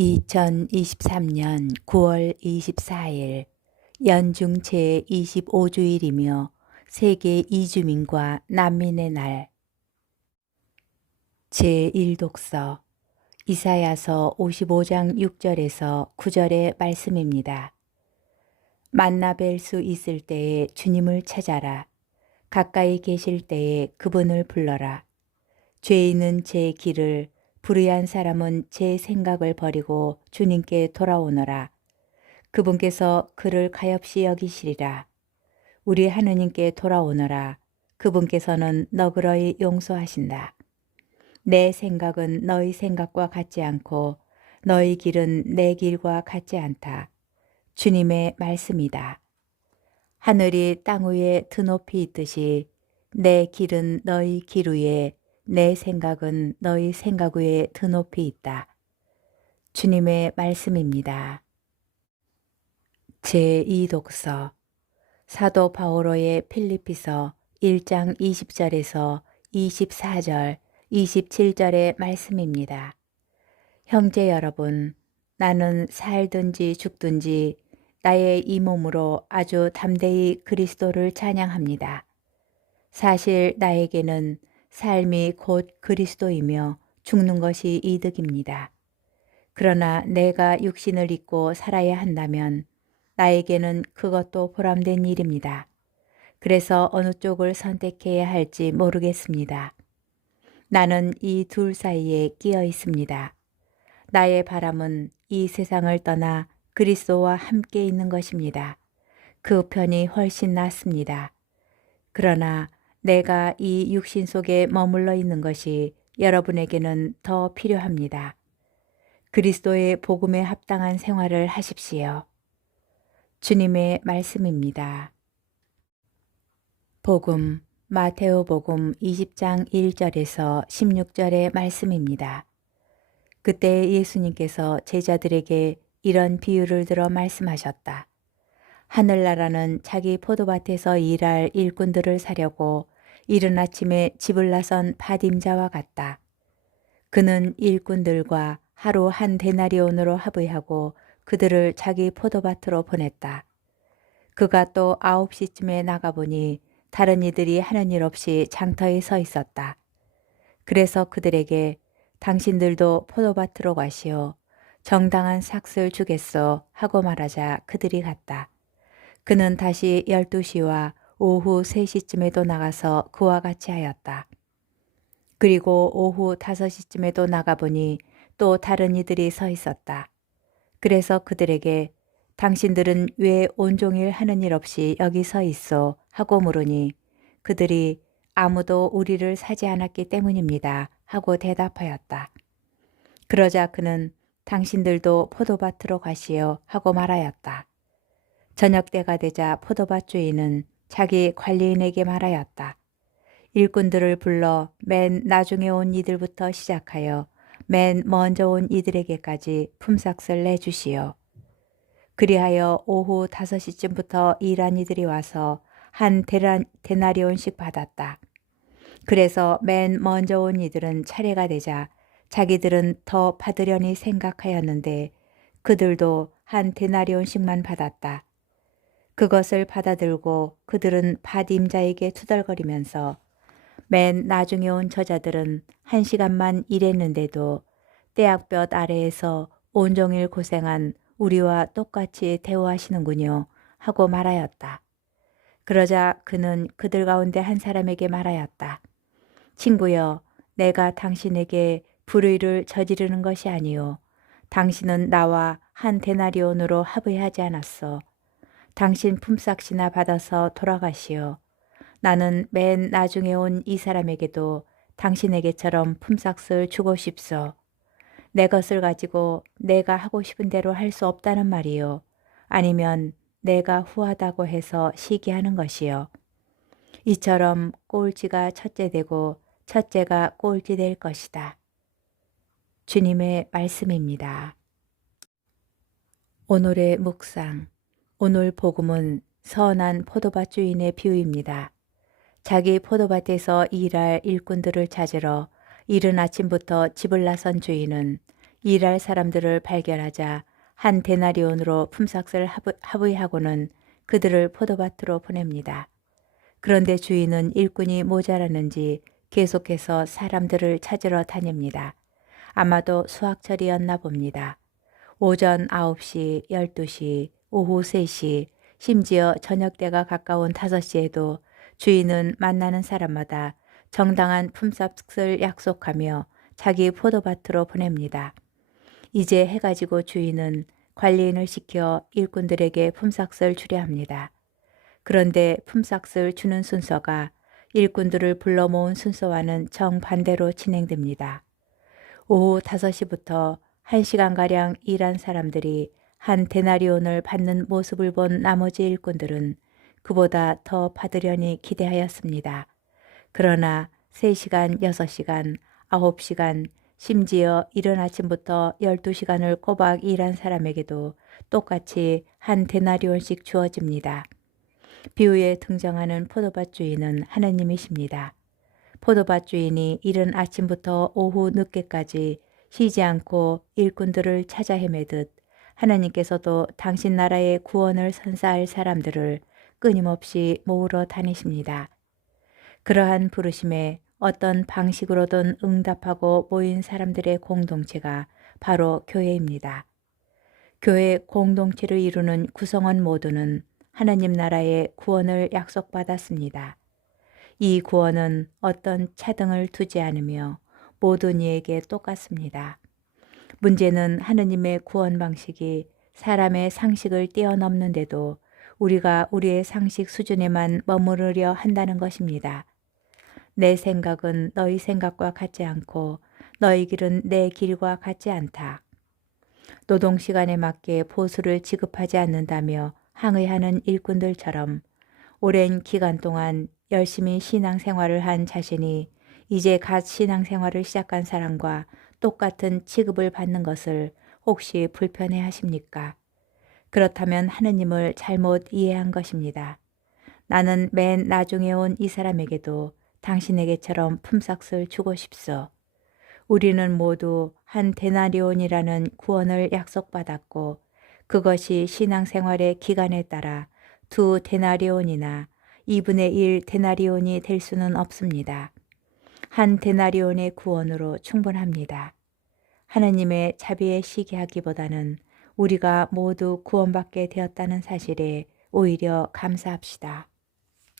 2023년 9월 24일 연중 제25주일이며 세계 이주민과 난민의 날. 제1독서 이사야서 55장 6절에서 9절의 말씀입니다. 만나 뵐 수 있을 때에 주님을 찾아라. 가까이 계실 때에 그분을 불러라. 죄인은 제 길을, 불의한 사람은 제 생각을 버리고 주님께 돌아오너라. 그분께서 그를 가엾이 여기시리라. 우리 하느님께 돌아오너라. 그분께서는 너그러이 용서하신다. 내 생각은 너희 생각과 같지 않고 너희 길은 내 길과 같지 않다. 주님의 말씀이다. 하늘이 땅 위에 드높이 있듯이 내 길은 너희 길 위에, 내 생각은 너희 생각 위에 드높이 있다. 주님의 말씀입니다. 제2독서 사도 바오로의 필리피서 1장 20절에서 24절, 27절의 말씀입니다. 형제 여러분, 나는 살든지 죽든지 나의 이 몸으로 아주 담대히 그리스도를 찬양합니다. 사실 나에게는 삶이 곧 그리스도이며 죽는 것이 이득입니다. 그러나 내가 육신을 입고 살아야 한다면 나에게는 그것도 보람된 일입니다. 그래서 어느 쪽을 선택해야 할지 모르겠습니다. 나는 이 둘 사이에 끼어 있습니다. 나의 바람은 이 세상을 떠나 그리스도와 함께 있는 것입니다. 그 편이 훨씬 낫습니다. 그러나 내가 이 육신 속에 머물러 있는 것이 여러분에게는 더 필요합니다. 그리스도의 복음에 합당한 생활을 하십시오. 주님의 말씀입니다. 복음, 마테오복음 20장 1절에서 16절의 말씀입니다. 그때 예수님께서 제자들에게 이런 비유를 들어 말씀하셨다. 하늘나라는 자기 포도밭에서 일할 일꾼들을 사려고 이른 아침에 집을 나선 파딤자와 같다. 그는 일꾼들과 하루 한 데나리온으로 합의하고 그들을 자기 포도밭으로 보냈다. 그가 또 9시쯤에 나가보니 다른 이들이 하는 일 없이 장터에 서 있었다. 그래서 그들에게 당신들도 포도밭으로 가시오. 정당한 삭을 주겠소 하고 말하자 그들이 갔다. 그는 다시 12시와 오후 3시쯤에도 나가서 그와 같이 하였다. 그리고 오후 5시쯤에도 나가보니 또 다른 이들이 서 있었다. 그래서 그들에게 당신들은 왜 온종일 하는 일 없이 여기 서 있어 하고 물으니 그들이 아무도 우리를 사지 않았기 때문입니다 하고 대답하였다. 그러자 그는 당신들도 포도밭으로 가시오 하고 말하였다. 저녁 때가 되자 포도밭 주인은 자기 관리인에게 말하였다. 일꾼들을 불러 맨 나중에 온 이들부터 시작하여 맨 먼저 온 이들에게까지 품삯을 내주시오. 그리하여 오후 5시쯤부터 일한 이들이 와서 한 데나리온씩 받았다. 그래서 맨 먼저 온 이들은 차례가 되자 자기들은 더 받으려니 생각하였는데 그들도 한 데나리온씩만 받았다. 그것을 받아들고 그들은 파딤자에게 투덜거리면서 맨 나중에 온 저자들은 1시간만 일했는데도 떼약볕 아래에서 온종일 고생한 우리와 똑같이 대우하시는군요 하고 말하였다. 그러자 그는 그들 가운데 한 사람에게 말하였다. 친구여, 내가 당신에게 불의를 저지르는 것이 아니요. 당신은 나와 한 데나리온으로 합의하지 않았어. 당신 품삯이나 받아서 돌아가시오. 나는 맨 나중에 온 이 사람에게도 당신에게처럼 품삯을 주고 싶소. 내 것을 가지고 내가 하고 싶은 대로 할 수 없다는 말이요. 아니면 내가 후하다고 해서 시기하는 것이요. 이처럼 꼴찌가 첫째 되고 첫째가 꼴찌 될 것이다. 주님의 말씀입니다. 오늘의 묵상. 오늘 복음은 선한 포도밭 주인의 비유입니다. 자기 포도밭에서 일할 일꾼들을 찾으러 이른 아침부터 집을 나선 주인은 일할 사람들을 발견하자 한 데나리온으로 품삯을 합의하고는 그들을 포도밭으로 보냅니다. 그런데 주인은 일꾼이 모자라는지 계속해서 사람들을 찾으러 다닙니다. 아마도 수확철이었나 봅니다. 오전 9시, 12시, 오후 3시, 심지어 저녁 때가 가까운 5시에도 주인은 만나는 사람마다 정당한 품삯을 약속하며 자기 포도밭으로 보냅니다. 이제 해가 지고 주인은 관리인을 시켜 일꾼들에게 품삯을 주려 합니다. 그런데 품삯을 주는 순서가 일꾼들을 불러 모은 순서와는 정반대로 진행됩니다. 오후 5시부터 1시간가량 일한 사람들이 한 데나리온을 받는 모습을 본 나머지 일꾼들은 그보다 더 받으려니 기대하였습니다. 그러나 3시간, 6시간, 9시간, 심지어 이른 아침부터 12시간을 꼬박 일한 사람에게도 똑같이 한 데나리온씩 주어집니다. 비유에 등장하는 포도밭 주인은 하느님이십니다. 포도밭 주인이 이른 아침부터 오후 늦게까지 쉬지 않고 일꾼들을 찾아 헤매듯 하나님께서도 당신 나라의 구원을 선사할 사람들을 끊임없이 모으러 다니십니다. 그러한 부르심에 어떤 방식으로든 응답하고 모인 사람들의 공동체가 바로 교회입니다. 교회 공동체를 이루는 구성원 모두는 하나님 나라의 구원을 약속받았습니다. 이 구원은 어떤 차등을 두지 않으며 모든 이에게 똑같습니다. 문제는 하느님의 구원 방식이 사람의 상식을 뛰어넘는데도 우리가 우리의 상식 수준에만 머무르려 한다는 것입니다. 내 생각은 너희 생각과 같지 않고 너희 길은 내 길과 같지 않다. 노동시간에 맞게 보수를 지급하지 않는다며 항의하는 일꾼들처럼 오랜 기간 동안 열심히 신앙생활을 한 자신이 이제 갓 신앙생활을 시작한 사람과 똑같은 취급을 받는 것을 혹시 불편해 하십니까? 그렇다면 하느님을 잘못 이해한 것입니다. 나는 맨 나중에 온 이 사람에게도 당신에게처럼 품삯을 주고 싶소. 우리는 모두 한 데나리온이라는 구원을 약속받았고 그것이 신앙생활의 기간에 따라 2 데나리온이나 2분의 1 데나리온이 될 수는 없습니다. 한 데나리온의 구원으로 충분합니다. 하나님의 자비에 시기하기보다는 우리가 모두 구원받게 되었다는 사실에 오히려 감사합시다.